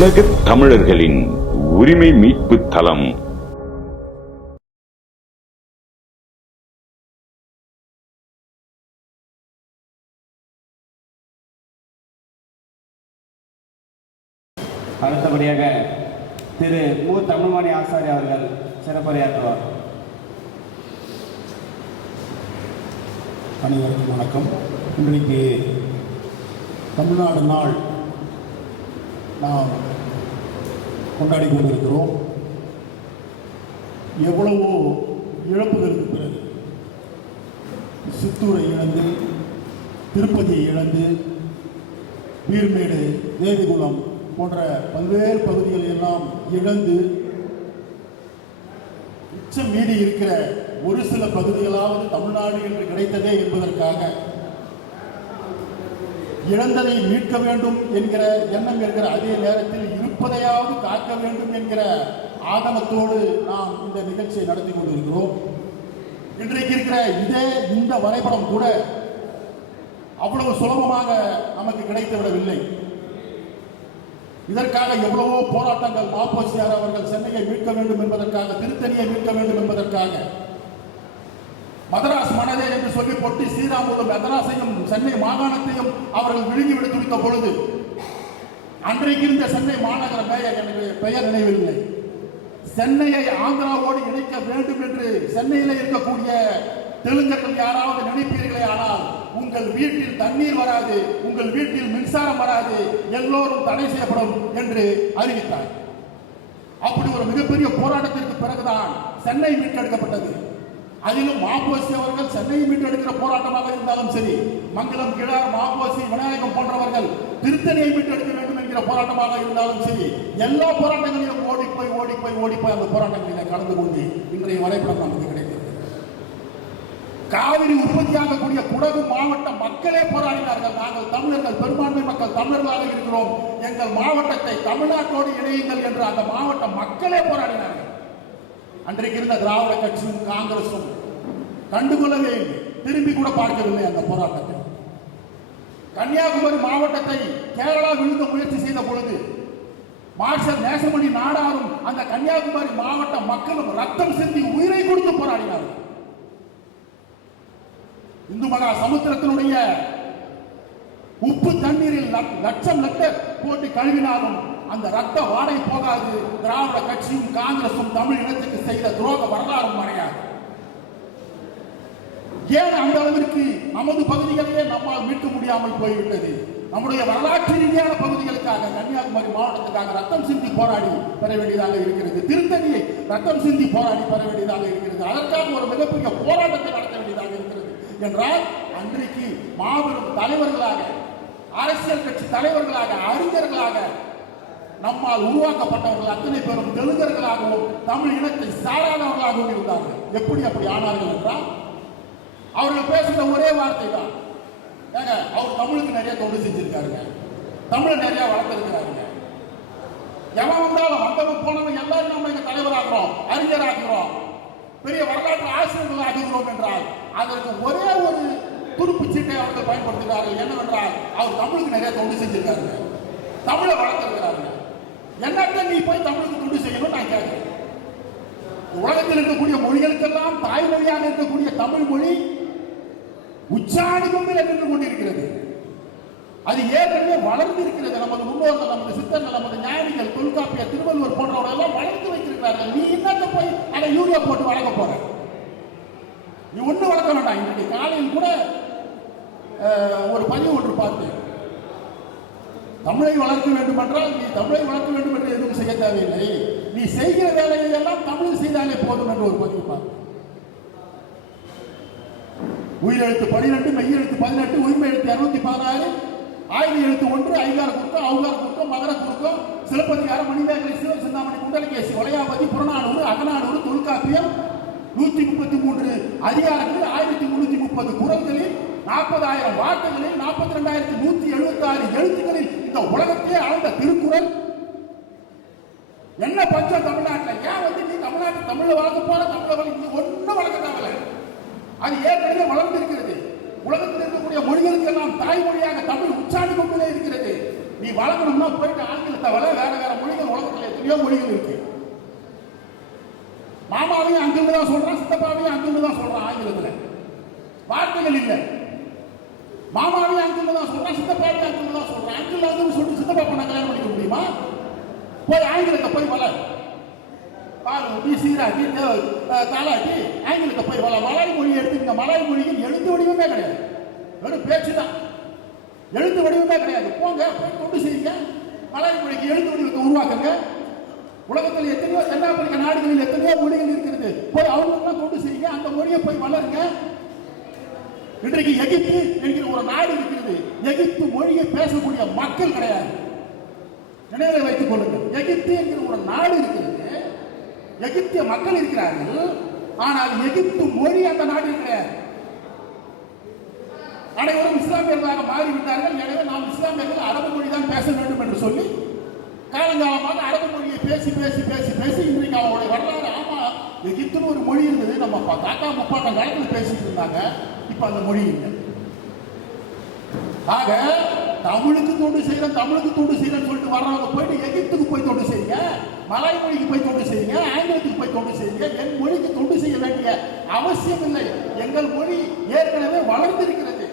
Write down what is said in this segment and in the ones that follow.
உலக தமிழர்களின் உரிமை மீட்பு தளம். அடுத்தபடியாக திரு மு. தமிழ்மணி ஆசாரி அவர்கள் சிறப்புரையாற்றுவார். அனைவருக்கும் வணக்கம். இன்றைக்கு தமிழ்நாடு நாள். நாம் கொண்டாடி கொண்டிருக்கிறோம். எவ்வளவோ இழப்புகளுக்கு பிறகு சித்தூரை இழந்து திருப்பதியை இழந்து வீர்மேடு தேவிகுளம் போன்ற பல்வேறு பகுதிகளை எல்லாம் இழந்து மிச்சம் மீதி இருக்கிற ஒரு சில பகுதிகளாவது தமிழ்நாடு என்று கிடைத்ததே என்பதற்காக இழந்ததை மீட்க வேண்டும் என்கிற எண்ணம் என்கிற அதே நேரத்தில் முப்பதையாவது காக்க வேண்டும் என்கிற ஆதனத்தோடு நாம் இந்த நிகழ்ச்சியை நடத்தி கொண்டிருக்கிறோம். இன்றைக்கு இருக்கிற இதே இந்த வரைபடம் கூட அவ்வளவு சுலபமாக நமக்கு கிடைத்து விடவில்லை இதற்காக எவ்வளவோ போராட்டங்கள் மாப்போசியார் அவர்கள் சென்னையை மீட்க வேண்டும் என்பதற்காக திருத்தணியை மீட்க வேண்டும் என்பதற்காக. மதராஸ் மனதே என்று சொல்லி பொட்டி ஸ்ரீராமுலும் மதராசையும் சென்னை மாகாணத்தையும் அவர்கள் விழுங்கிவிட துடித்த பொழுது அன்றைக்கு இருந்த சென்னை மாநகர மேயர் எனக்கு பெயர் நினைவில்லை. சென்னையை ஆந்திராவோடு இணைக்க வேண்டும் என்று சென்னையில் இருக்கக்கூடிய தெலுங்கர்கள் யாராவது நினைப்பீர்களே ஆனால் உங்கள் வீட்டில் தண்ணீர் வராது உங்கள் வீட்டில் மின்சாரம் வராது எல்லோரும் தடை செய்யப்படும் என்று அறிவித்தார். அப்படி ஒரு மிகப்பெரிய போராட்டத்திற்கு பிறகுதான் சென்னை மீட்டெடுக்கப்பட்டது. அதிலும் மாப்போசி அவர்கள் சென்னையை மீட்டெடுக்கிற போராட்டமாக இருந்தாலும் சரி மங்களம் கிழார் மாப்போசி விநாயகம் போன்றவர்கள் திருத்தணியை மீட்டெடுக்க வேண்டும் என்கிற போராட்டமாக இருந்தாலும் சரி எல்லா போராட்டங்களிலும் ஓடி போய் ஓடி போய் அந்த போராட்டங்களில் கலந்து கொண்டு இன்றைய வரைபடம் நமக்கு கிடைத்தது காவிரி உற்பத்தியாகக்கூடிய குடகு மாவட்ட மக்களே போராடினார்கள். நாங்கள் தமிழர்கள் பெரும்பான்மை மக்கள் தமிழர்களாக இருக்கிறோம். எங்கள் மாவட்டத்தை தமிழ்நாட்டோடு இணையுங்கள் என்று அந்த மாவட்ட மக்களே போராடினார்கள். அன்றைக்கு இருந்த திராவிட கட்சியும் காங்கிரசும் கண்டுகொள்ளவே இல்லை. திரும்பி கூட பார்க்கவில்லை அந்த போராட்டத்தை. கன்னியாகுமரி மாவட்டத்தை கேரளா விழுந்த முயற்சி செய்த பொழுது மார்ஷல் நேசமணி நாடாரும் அந்த கன்னியாகுமரி மாவட்ட மக்களும் ரத்தம் சிந்தி உயிரை கொடுத்து போராடினார்கள். இந்து மகா சமுத்திரத்தினுடைய உப்பு தண்ணீரில் லட்சம் லட்சம் போட்டு கழுவினாலும் அந்த ரத்த வாடை போகாது. திராவிட கட்சியும் காங்கிரசும் தமிழ் இனத்துக்கு செய்த துரோக வரலாறும் மறையாது. ஏன் அந்த அளவிற்கு நமது பகுதிகளையே நம்மால் மீட்க முடியாமல் போய்விட்டது? நம்முடைய வரலாற்று ரீதியான பகுதிகளுக்காக கன்னியாகுமரி மாவட்டத்துக்காக ரத்தம் சிந்தி போராடி பெற வேண்டியதாக இருக்கிறது. திருத்தணியை ரத்தம் சிந்தி போராடி பெற வேண்டியதாக இருக்கிறது. அதற்காக ஒரு மிகப்பெரிய போராட்டத்தை நடத்த வேண்டியதாக இருக்கிறது. என்றால் அன்றைக்கு மாபெரும் தலைவர்களாக அரசியல் கட்சி தலைவர்களாக அறிஞர்களாக நம்மால் உருவாக்கப்பட்டவர்கள் அத்தனை பேரும் தெலுங்கர்களாகவும் தமிழ் இனத்தை சாராதவர்களாகவும் இருந்தார்கள். எப்படி அப்படி ஆனார்கள் என்றால் அவர்கள் பேசுகிற ஒரே வார்த்தை தான் ஏங்க அவர் தமிழுக்கு நிறைய தொண்டு செஞ்சிருக்காருங்க. தமிழை நிறைய வளர்த்திருக்கிறாருங்க. எவன் வந்தாலும் வந்தவன் போனவன் எல்லாரும் நம்ம இங்க தலைவராகிறோம் அறிஞராகிறோம் பெரிய வரலாற்று ஆசிரியர்கள் ஆகிறோம் என்றால் அதற்கு ஒரே ஒரு துருப்பு சீட்டை அவர்கள் பயன்படுத்துகிறார்கள். என்னவென்றால் அவர் தமிழுக்கு நிறைய தொண்டு செஞ்சிருக்காருங்க. தமிழை வளர்த்துருக்கிறாருங்க. என்னத்த நீ போய் தமிழுக்கு தொண்டு செய்யணும் நான் கேட்கிறேன். உலகத்தில் இருக்கக்கூடிய மொழிகளுக்கெல்லாம் தாய்மொழியாக இருக்கக்கூடிய தமிழ் மொழி உச்சாணி கொம்பில் நின்று கொண்டிருக்கிறது. அது ஏற்கனவே வளர்ந்து இருக்கிறது. நமது முன்னோர்கள் நமது சித்தர்கள் நமது ஞானிகள் தொல்காப்பியர் திருவள்ளுவர் போன்றவர்கள் எல்லாம் வளர்த்து வைத்திருக்கிறார்கள். நீ என்னத்த போய் அதை யூரியா போட்டு வளர்க்க போற? நீ ஒண்ணு வளர்க்க வேண்டாம். இன்றைக்கு காலையில் கூட ஒரு பதிவு ஒன்று பார்த்தேன். தமிழை வளர்க்க வேண்டும் என்றால் நீ தமிழை வளர்க்க வேண்டும் என்று எதுவும் செய்ய தேவையில்லை. நீ செய்கிற வேலையை எல்லாம் தமிழில் செய்தாலே போதும் என்று ஒரு பதிவு பார்த்தேன். உயிரெழுத்து பனிரெண்டு மெய்யெழுத்து பதினெட்டு உரிமை எழுத்து இருநூத்தி பதினாறு ஆயுத எழுத்து ஒன்று ஐகார குறுக்கம் அவுகார குறுக்கம் மகர குறுக்கம் சிலப்பதிகாரம் மணிமேகலை சிவ சிந்தாமணி குண்டலகேசி வளையாபதி புறநானூறு அகநானூறு தொல்காப்பியம் நூத்தி முப்பத்தி மூன்று அதிகாரங்களில் ஆயிரத்தி முன்னூத்தி முப்பது குரல்களில் நாற்பதாயிரம் வார்த்தைகளில் நாற்பத்தி ரெண்டாயிரத்தி நூத்தி எழுபத்தி ஆறு எழுத்துக்களில் இந்த உலகத்தையே ஆழ்ந்த திருக்குறள். என்ன பஞ்சம் தமிழ்நாட்டில்? ஏன் வந்து நீ தமிழ்நாட்டு தமிழ்ல வளர்க்க போற? தமிழ வளர்க்க ஒன்றும் வளர்க்க தேவையில்லை. அது ஏற்கனவே வளர்ந்திருக்கிறது. உலகத்தில் இருக்கக்கூடிய மொழிகளுக்கெல்லாம் தாய்மொழியாக தமிழ் உச்சாண்டு கொண்டே இருக்கிறது. நீ வளர்க்கணும்னா போயிட்டு ஆங்கிலத்தை வள வேற வேற மொழிகள் உலகத்துல எத்தனையோ மொழிகள் இருக்கு. மாமாவையும் அங்கிருந்து தான் சொல்றான் சித்தப்பாவையும் அங்கிருந்து தான் சொல்றான் ஆங்கிலத்துல. வார்த்தைகள் இல்லை. மாமாவையும் அங்கிருந்து தான் சொல்றான் சித்தப்பாவையும் அங்கிருந்து தான் சொல்றான். அங்கிள் வந்து சொல்லிட்டு சித்தப்பா பண்ண கல்யாணம் பண்ணிக்க முடியுமா? போய் ஆங்கிலத்தை போய் வள. பாரு நீ சீராட்டி தாலாட்டி ஆங்கிலத்தை போய் வள. மலாய் மொழியை எடுத்துக்கங்க மலாய் மொழியில் எழுத்து வடிவமே கிடையாது. வெறும் பேச்சு தான். எழுத்து வடிவமே கிடையாது. போங்க போய் கொண்டு செய்யுங்க. மலாய் மொழிக்கு எழுத்து வடிவத்தை உருவாக்குங்க. உலகத்தில் எத்தனையோ தென்னாப்பிரிக்க நாடுகளில் எத்தனையோ மொழிகள் இருக்கிறது. போய் அவங்களுக்கெல்லாம் கொண்டு செய்யுங்க. அந்த மொழியை போய் வளருங்க. இன்றைக்கு எகிப்து என்கிற ஒரு நாடு இருக்கிறது. எகிப்து மொழியை பேசக்கூடிய மக்கள் கிடையாது. நினைவில் வைத்துக் கொள்ளுங்கள். எகிப்து என்கிற ஒரு நாடு இருக்கிறது. எகிப்திய மக்கள் இருக்கிறார்கள். ஆனால் எகிப்து மொழி அந்த நாட்டில் கிடையாது மாறிவிட்டார்கள். எனவே நாம் இஸ்லாமியர்கள் அரபு மொழி தான் பேச வேண்டும் என்று சொல்லி காலங்காலமாக அரபு மொழியை பேசி பேசி பேசி பேசி இன்றைக்கு அவங்களுடைய வரலாறு ஆமா எகிப்துன்னு ஒரு மொழி இருந்தது. நம்ம பா- தாத்தா முப்பாட்டம் காலத்தில் பேசிட்டு இருந்தாங்க. இப்ப அந்த மொழி இல்லை. ஆக தமிழுக்கு தொண்டு செய்கிறேன் தமிழுக்கு தொண்டு செய்யறேன்னு சொல்லிட்டு வர்றவங்க போயிட்டு எகிப்துக்கு போய் தொண்டு செய்யுங்க மலாய் மொழிக்கு போய் தொண்டு செய்யுங்க ஆங்கிலத்துக்கு போய் தொண்டு செய்யுங்க என் மொழிக்கு தொண்டு செய்ய வேண்டிய அவசியம் இல்லை. எங்கள் மொழி ஏற்கனவே வளர்ந்திருக்கிறது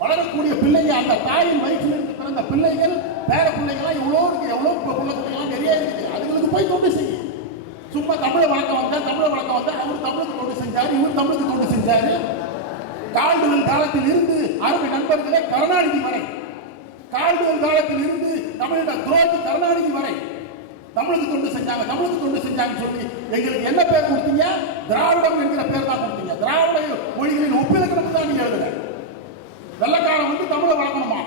வளரக்கூடிய பிள்ளைங்க அந்த தாயின் வயிற்றில் இருந்து பிறந்த பிள்ளைகள் பேர பிள்ளைங்களாம் எவ்வளோ இருக்கு எவ்வளோ இப்போ உள்ள நிறைய இருக்குது. அதுங்களுக்கு போய் தொண்டு செய்யும் சும்மா தமிழை வழக்கம் வந்தால் தமிழை வழக்கம் வந்தால் அவர் தமிழுக்கு தொண்டு செஞ்சார் இவர் தமிழுக்கு தொண்டு செஞ்சாரு. கால்டுவல் காலத்தில் இருந்து அருமை நண்பர்களே கருணாநிதி வரை. கால்டுவல் காலத்தில் இருந்து தமிழிட துரோகி கருணாநிதி வரை. தமிழுக்கு தொண்டு செஞ்சாங்க தமிழுக்கு தொண்டு செஞ்சாங்கன்னு சொல்லி எங்களுக்கு என்ன பேர் கொடுத்தீங்க? திராவிடம் என்கிற பேர் தான் கொடுத்தீங்க திராவிட மொழிகளின் ஒப்பிலக்கணம் தான் நீங்க எழுதுற வெள்ளக்காரன் வந்து தமிழை வளர்க்கணுமா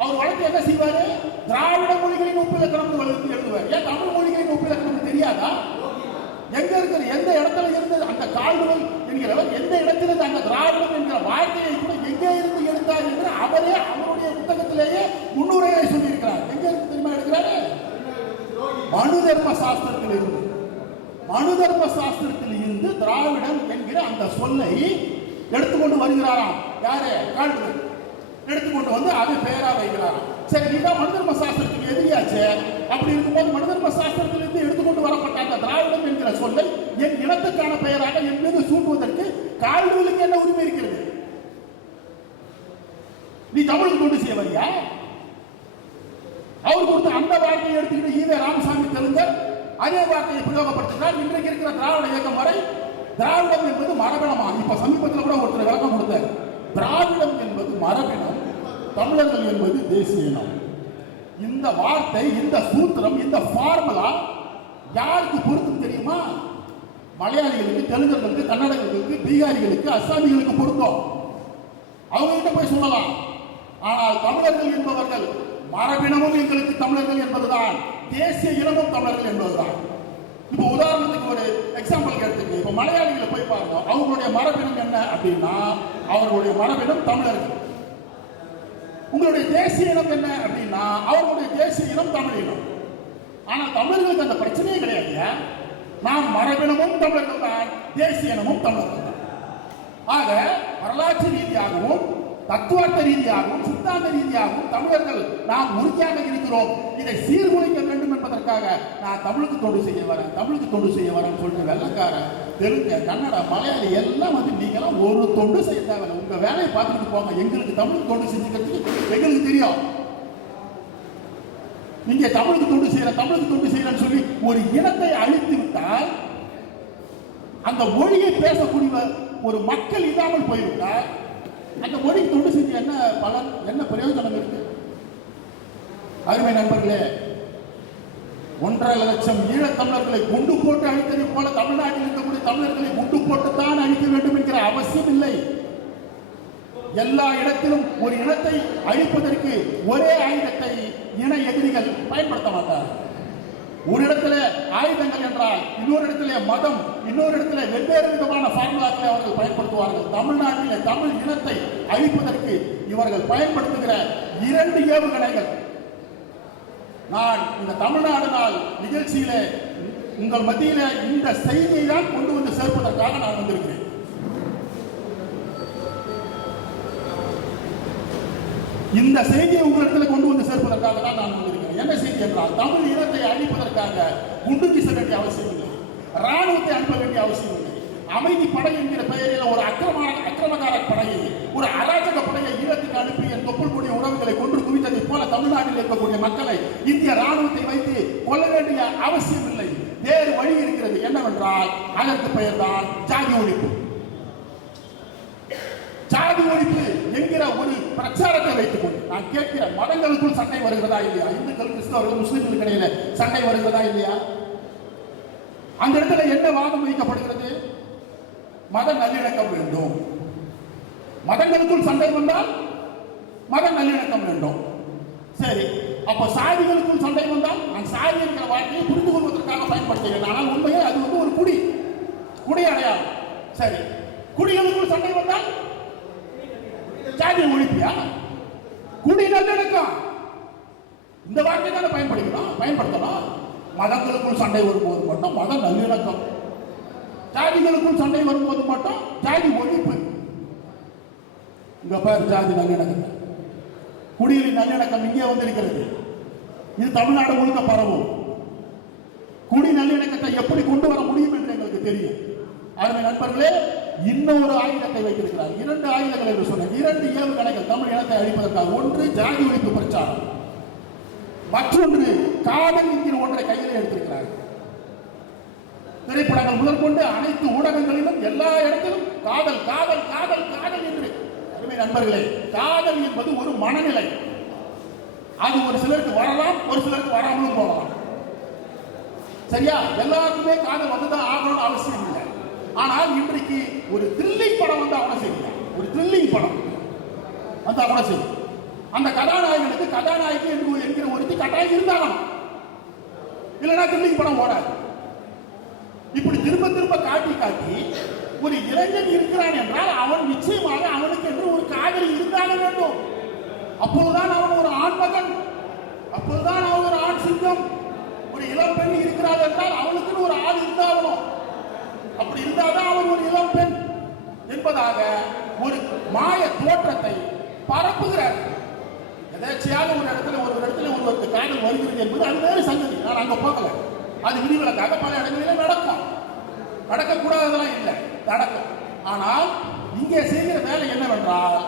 அவர் வளர்த்து என்ன செய்வாரு திராவிட மொழிகளின் ஒப்பிலக்கணம் வளர்த்து எழுதுவார் ஏன் தமிழ் மொழிகளின் ஒப்பிலக்கணம் தெரியாதா எங்க இருக்கிற எந்த இடத்துல இருந்து அந்த கால்டுவல் என்கிறவர் எந்த இடத்துல இருந்து அந்த திராவிடம் என்கிற வார்த்தையை கூட எங்கே இருந்து எடுத்தார் என்று அவரே அவருடைய புத்தகத்திலேயே முன்னுரையை சொல்லியிருக்கிறார் எங்க இருந்து தெரியுமா எடுக்கிறாரு மனு தர்ம சாஸ்திரத்தில் இருந்து மனு தர்ம சாஸ்திரத்தில் இருந்து திராவிடம் என்கிற சொல்லை எடுத்துக்கொண்டு வருகிறாராம். யாரு? கால்டுவல் எடுத்துக்கொண்டு வந்து அதை பெயரா வைக்கிறாராம். சரி நீதான் மனு தர்ம சாஸ்திரத்துக்கு எதிரியாச்சு. அப்படி இருக்கும்போது மனிதர்ம சாஸ்திரத்திலிருந்து எடுத்துக்கொண்டு வரப்பட்ட அந்த திராவிடம் என்கிற சொல்லை என் இனத்துக்கான பெயராக என் மீது சூட்டுவதற்கு கால்டுவலுக்கு என்ன உரிமை இருக்கிறது? நீ தமிழுக்கு கொண்டு செய்ய வரியா? அவர் கொடுத்த அந்த வார்த்தையை எடுத்துக்கிட்டு ஈவே ராமசாமி தெலுங்கர் அதே வார்த்தையை பிரயோகப்படுத்தினார். இன்றைக்கு இருக்கிற திராவிட இயக்கம் வரை திராவிடம் என்பது மரபினமா? இப்ப சமீபத்தில் கூட ஒருத்தர் விளக்கம் கொடுத்தார். திராவிடம் என்பது மரபினம் தமிழர்கள் என்பது தேசிய இனம். இந்த வார்த்தை இந்த சூத்திரம் இந்த ஃபார்முலா யாருக்கு பொருத்தம் தெரியுமா? மலையாளிகளுக்கு தெலுங்கர்களுக்கு கன்னடர்களுக்கு பீகாரிகளுக்கு அஸ்ஸாமிகளுக்கு பொருத்தம். அவங்ககிட்ட போய் சொல்லலாம். ஆனால் தமிழர்கள் என்பவர்கள் மரபினமும் எங்களுக்கு தமிழர்கள் என்பதுதான். தேசிய இனமும் தமிழர்கள் என்பதுதான். இப்போ உதாரணத்துக்கு ஒரு எக்ஸாம்பிள் எடுத்துக்க இப்போ மலையாளிகளை போய் பாருங்க. அவங்களுடைய மரபினம் என்ன அப்படின்னா அவர்களுடைய மரபினம் தமிழர்கள். உங்களுடைய தேசிய இனம் என்ன அப்படின்னா அவர்களுடைய தேசிய இனம் தமிழ் இனம். ஆனால் தமிழர்களுக்கு அந்த பிரச்சனையே கிடையாது. நாம் மரபினமும் தமிழர்கள் தான் தேசிய இனமும் தமிழர்கள் தான். ஆக வரலாற்று ரீதியாகவும் தத்துவார்த்த ரீதியாகவும் சித்தாந்த ரீதியாகவும் தமிழர்கள் நாம் உறுதியாக இருக்கிறோம். இதை சீர்குலைக்க வேண்டும் நான் தமிழுக்கு தொண்டு செய்ய வரேன் தமிழுக்கு தொண்டு செய்ய வரேன்னு சொல்லிட்டு வெள்ளக்காரன் தெலுங்கு கன்னடா மலையாளி எல்லாம் வந்து நீங்களாம் ஒரு தொண்டு செய்ய தேவையில்லை. உங்க வேலையை பார்த்துட்டு போங்க. எங்களுக்கு தமிழுக்கு தொண்டு செஞ்சுக்கிறதுக்கு எங்களுக்கு தெரியும். நீங்க தமிழுக்கு தொண்டு செய்யற தமிழுக்கு தொண்டு செய்யறன்னு சொல்லி ஒரு இனத்தை அழித்து விட்டால் அந்த மொழியை பேசக்கூடிய ஒரு மக்கள் இல்லாமல் போய்விட்டால் அந்த மொழிக்கு தொண்டு செஞ்சு என்ன பலன் என்ன பிரயோஜனம் இருக்கு? அருமை நண்பர்களே ஒன்றரை லட்சம் ஈழத்தமிழர்களை குண்டு போட்டு அழித்ததை போல தமிழ்நாட்டில் இருக்கக்கூடிய தமிழர்களை குண்டு போட்டு தான் அழிக்க வேண்டும் என்கிற அவசியம் இல்லை. எல்லா இடத்திலும் ஒரு இனத்தை அழிப்பதற்கு ஒரே ஆயுதத்தை இன எதிரிகள் பயன்படுத்த மாட்டார் ஒரு இடத்துல ஆயுதங்கள் என்றால் இன்னொரு இடத்துல மதம் இன்னொரு இடத்துல வெவ்வேறு விதமான ஃபார்முலாக்களை அவர்கள் பயன்படுத்துவார்கள். தமிழ்நாட்டிலே தமிழ் இனத்தை அழிப்பதற்கு இவர்கள் பயன்படுத்துகிற இரண்டு ஏவுகணைகள் நான் இந்த தமிழ்நாடு நாள் நிகழ்ச்சியில உங்கள் மத்தியில இந்த செய்தியை தான் கொண்டு வந்து சேர்ப்பதற்காக நான் வந்திருக்கிறேன். இந்த செய்தியை உங்களிடத்தில் கொண்டு வந்து சேர்ப்பதற்காக தான் நான் வந்திருக்கிறேன். என்ன செய்தி என்றால் தமிழ் இனத்தை அழிப்பதற்காக குண்டு வீச வேண்டிய அவசியம் இல்லை. ராணுவத்தை அனுப்ப வேண்டிய அவசியம் இல்லை. அமைதி படை என்கிற பெயரில் ஒரு அக்கிரமான அக்கிரமகார படையை ஒரு அராஜக படையை ஈழத்துக்கு அனுப்பி என் தொப்புள் கூடிய உறவுகளை கொண்டு குவித்ததை போல தமிழ்நாட்டில் இருக்கக்கூடிய மக்களை இந்திய ராணுவத்தை வைத்து கொல்ல வேண்டிய அவசியம் இல்லை வேறு வழி இருக்கிறது என்னவென்றால் அதற்கு பெயர்தான் ஜாதி ஒழிப்பு. ஜாதி ஒழிப்பு என்கிற ஒரு பிரச்சாரத்தை வைத்துக் கொண்டு நான் கேட்கிற மதங்களுக்குள் சண்டை வருகிறதா இல்லையா? இந்துக்கள் கிறிஸ்தவர்கள் முஸ்லிம்களுக்கு இடையில சண்டை வருகிறதா இல்லையா? அந்த இடத்துல என்ன வாதம் வைக்கப்படுகிறது? மத நல்லிணக்கம் வேண்டும். மதங்களுக்குள் சண்டை வந்தால் மத நல்லிணக்கம் வேண்டும். சரி அப்ப சாதிகளுக்கும் சண்டை வந்தால் நான் சாதி என்கிற வார்த்தையை புரிந்து கொள்வதற்காக பயன்படுத்துகிறேன். ஆனால் உண்மையே அது வந்து ஒரு குடி. குடி அடையாளம். சரி குடிகளுக்குள் சண்டை வந்தால் சாதி ஒழிப்பியா? குடி நல்லிணக்கம். இந்த வார்த்தை தானே பயன்படுத்தணும் பயன்படுத்தணும். மதங்களுக்குள் சண்டை வரும்போது மட்டும் மத நல்லிணக்கம். ஜாதிகளுக்குள் சண்டை வரும்போது மட்டும் ஜாதி ஒழிப்பு. இங்க பேர் ஜாதி நல்லிணக்கம் குடிகளின் நல்லிணக்கம் இங்கே வந்திருக்கிறது. இது தமிழ்நாடு முழுக்க பரவும். குடி நல்லிணக்கத்தை எப்படி கொண்டு வர முடியும் என்று எங்களுக்கு தெரியும். அருமை நண்பர்களே இன்னொரு ஆயுதத்தை வைத்திருக்கிறார். இரண்டு ஆயுதங்கள் என்று சொன்னேன் இரண்டு ஏவுகணைகள் தமிழ் இனத்தை அழிப்பதற்காக. ஒன்று ஜாதி ஒழிப்பு பிரச்சாரம். மற்றொன்று காதல் என்கிற ஒன்றை கையில் எடுத்திருக்கிறார். திரைப்படங்கள் முதற்கொண்டு அனைத்து ஊடகங்களிலும் எல்லா இடத்திலும் காதல் காதல் காதல் காதல் என்று நண்பர்களே காதல் என்பது ஒரு மனநிலை. அது ஒரு சிலருக்கு வரலாம் ஒரு சிலருக்கு வராமலும் போகலாம். சரியா? எல்லாருக்குமே காதல் வந்துதான் ஆகணும்னு அவசியம் இல்லை. ஆனால் இன்றைக்கு ஒரு த்ரில்லிங் படம் வந்து அவனை செய்யலாம் ஒரு த்ரில்லிங் படம் வந்து அவனை செய்யும் அந்த கதாநாயகனுக்கு கதாநாயகி என்று என்கிற ஒருத்தி கட்டாயம் இருந்தாலும் இல்லைன்னா த்ரில்லிங் படம் ஓடாது. இப்படி திரும்ப திரும்ப காட்டி காட்டி ஒரு இளைஞன் இருக்கிறான் என்றால் அவன் நிச்சயமாக அவனுக்கு காதலி இருந்தாலே வேண்டும். அப்பொழுதுதான் அவன் ஒரு ஆண் மகன் அப்போதுதான் அவன் ஒரு ஆண் சிங்கம். ஒரு இளம் பெண் இருக்கிறாள் என்றால் அவனுக்குன்னு ஒரு ஆள் இருந்தாகணும். அப்படி இருந்தால்தான் அவன் ஒரு இளம் பெண் என்பதாக ஒரு மாய தோற்றத்தை பரப்புகிறார். எதாச்சியாக ஒரு இடத்துல ஒரு இடத்துல ஒருவருக்கு காதல் வருகிறது என்பது அது வேறு சங்கதி நான் அங்கே போகல. அது விதிவிலக்காக பல இடங்களிலே நடக்கும். நடக்கக்கூடாததெல்லாம் இல்லை. நடக்கும். ஆனால் இங்கே செய்கிற வேலை என்னவென்றால்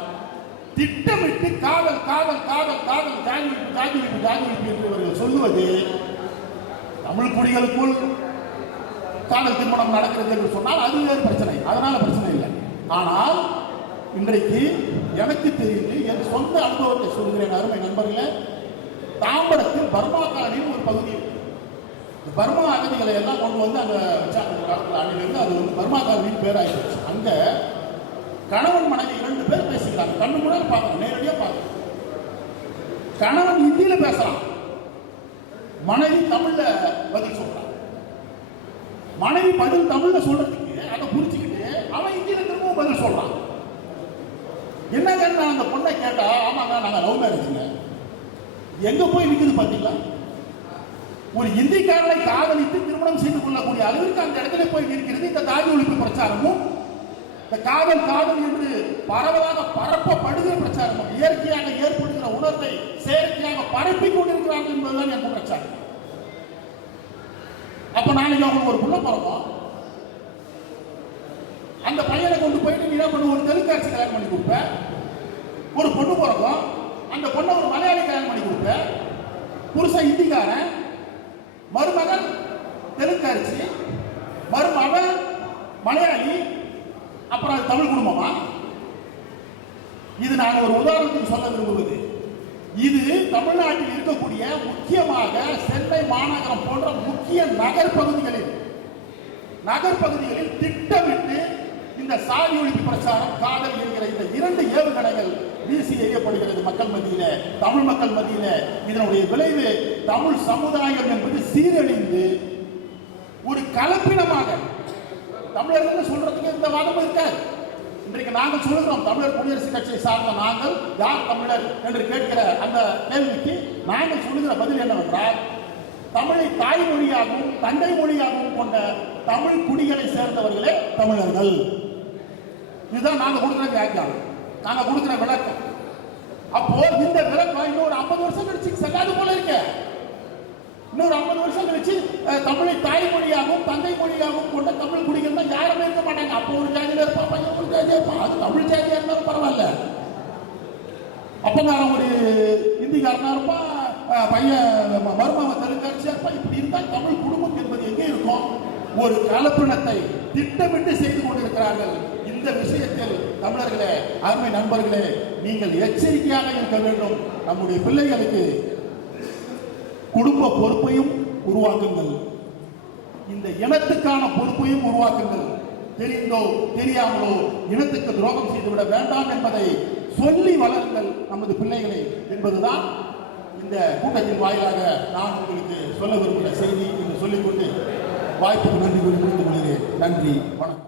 திட்டமிட்டு காதல் காதல் காதல் காதல் தாங்கி ஒழிப்பு, ஜாதி ஒழிப்பு, ஜாதி ஒழிப்பு என்று இவர்கள் சொல்லுவது தமிழ் குடிகளுக்குள் காதல் திருமணம் நடக்கிறது என்று சொன்னால் அது வேறு பிரச்சனை. அதனால பிரச்சனை இல்லை. ஆனால் இன்றைக்கு எனக்கு தெரிந்து என் சொந்த அனுபவத்தை சொல்கிறேன் அருமை நண்பர்களே. தாம்பரத்தில் பர்மா காலனின்னு ஒரு பகுதி பர்மா அகதிகளை எல்லாம் கொண்டு வந்து அங்கே வச்சாங்க. காலத்தில் அன்னிலிருந்து அது வந்து பர்மா காலனின்னு பேராகிடுச்சு அங்கே கணவன் மனைவி இரண்டு பேர் பேசிக்கிறாங்க கண்ணு முன்னாடி பார்க்கணும் நேரடியாக பார்க்கணும். கணவன் ஹிந்தியில பேசலாம். மனைவி தமிழ்ல பதில் சொல்றான் மனைவி பதில் தமிழ்ல சொல்றதுக்கு அதை புரிச்சுக்கிட்டு அவன் ஹிந்தியில திரும்பவும் பதில் சொல்றான். என்ன நான் அந்த பொண்ணை கேட்டா ஆமாங்க நாங்கள் லவ் மேரேஜுங்க எங்க போய் நிற்குது பார்த்தீங்களா ஒரு இந்திக்காரனை காதலித்து திருமணம் செய்து கொள்ளக்கூடிய அளவிற்கு அந்த இடத்துல போய் நிற்கிறது இந்த தாதி ஒழிப்பு பிரச்சாரமும் இந்த காதல் காதல் என்று பரவலாக பரப்பப்படுகிற பிரச்சாரம். இயற்கையாக ஏற்படுகிற உணர்வை செயற்கையாக பரப்பிக் கொண்டிருக்கிறார்கள் என்பதுதான் என் குற்றச்சாட்டு. அப்ப நாளைக்கு அவங்களுக்கு ஒரு புள்ள பிறக்கும் அந்த பையனை கொண்டு போயிட்டு நீ என்ன பண்ணு? ஒரு தெலுங்காட்சி கல்யாணம் பண்ணி கொடுப்ப. ஒரு பொண்ணு பிறக்கும் அந்த பொண்ணை ஒரு மலையாளி கல்யாணம் பண்ணி கொடுப்ப. புருஷன் இந்திக்காரன் மருமகன் தெலுங்காரிச்சி மருமகன் மலையாளி. அப்புறம் தமிழ் குடும்பமா? இது நான் ஒரு உதாரணத்துக்கு சொல்ல விரும்புவது. இது தமிழ்நாட்டில் இருக்கக்கூடிய முக்கியமாக சென்னை மாநகரம் போன்ற முக்கிய நகர் பகுதிகளில் திட்டமிட்டு இந்த சாதி ஒழிப்பு பிரச்சாரம் காதல் என்கிற இந்த இரண்டு ஏவுகணைகள் வீசி எறியப்படுகிறது மக்கள் மத்தியில தமிழ் மக்கள் மத்தியில. இதனுடைய விளைவு தமிழ் சமுதாயம் என்பது சீரழிந்து ஒரு கலப்பினமாக தமிழர்கள் சொல்றது இந்த வாதமும் இருக்காது இன்றைக்கு நாங்கள் சொல்கிறோம் தமிழர் குடியரசுக் கட்சியை சார்ந்த நாங்கள் யார் தமிழர் என்று கேட்கிற அந்த கேள்விக்கு நாங்கள் சொல்லுகிற பதில் என்னவென்றால் தமிழை தாய்மொழியாகவும் தந்தை மொழியாகவும் கொண்ட தமிழ் குடிகளை சேர்ந்தவர்களே தமிழர்கள். இதுதான் நாங்கள் கொடுக்குற வியாக்கியானம். நாங்கள் கொடுக்குற விளக்கம். அப்போ இந்த விளக்கம் இன்னொரு ஐம்பது வருஷம் கழிச்சு செல்லாது போல இருக்கேன் இன்னொரு ஐம்பது வருஷம் கழிச்சு தமிழை தாய்மொழியாகவும் தந்தை மொழியாகவும் கொண்ட தமிழ் குடிகள் தான் யாருமே இருக்க மாட்டாங்க. அப்போ ஒரு ஜாதியில் இருப்பான் பையன் ஒரு ஜாதியா இருப்பான் அது தமிழ் ஜாதியா இருந்தாலும் பரவாயில்ல. அப்பதான் ஒரு இந்திக்காரனா இருப்பான் பையன் ம- மருமகன் தெலுங்கரிசியா இருப்பான் இப்படி இருந்தால் தமிழ் குடும்பம் என்பது எங்கே இருக்கும்? ஒரு கலப்பினத்தை திட்டமிட்டு செய்து கொண்டிருக்கிறார்கள். இந்த விஷயத்தில் தமிழர்களே அருமை நண்பர்களே நீங்கள் எச்சரிக்கையாக இருக்க வேண்டும். நம்முடைய பிள்ளைகளுக்கு குடும்ப பொறுப்பையும் உருவாக்குங்கள். இந்த இனத்துக்கான பொறுப்பையும் உருவாக்குங்கள். தெரிந்தோ தெரியாமலோ இனத்துக்கு துரோகம் செய்துவிட வேண்டாம் என்பதை சொல்லி வளருங்கள் நமது பிள்ளைகளை என்பதுதான் இந்த கூட்டத்தின் வாயிலாக நான் உங்களுக்கு சொல்ல விரும்புகிற செய்தி என்று சொல்லிக்கொண்டு வாய்ப்புக்கு நன்றி கூறி முடித்துக் கொள்கிறேன். நன்றி வணக்கம்.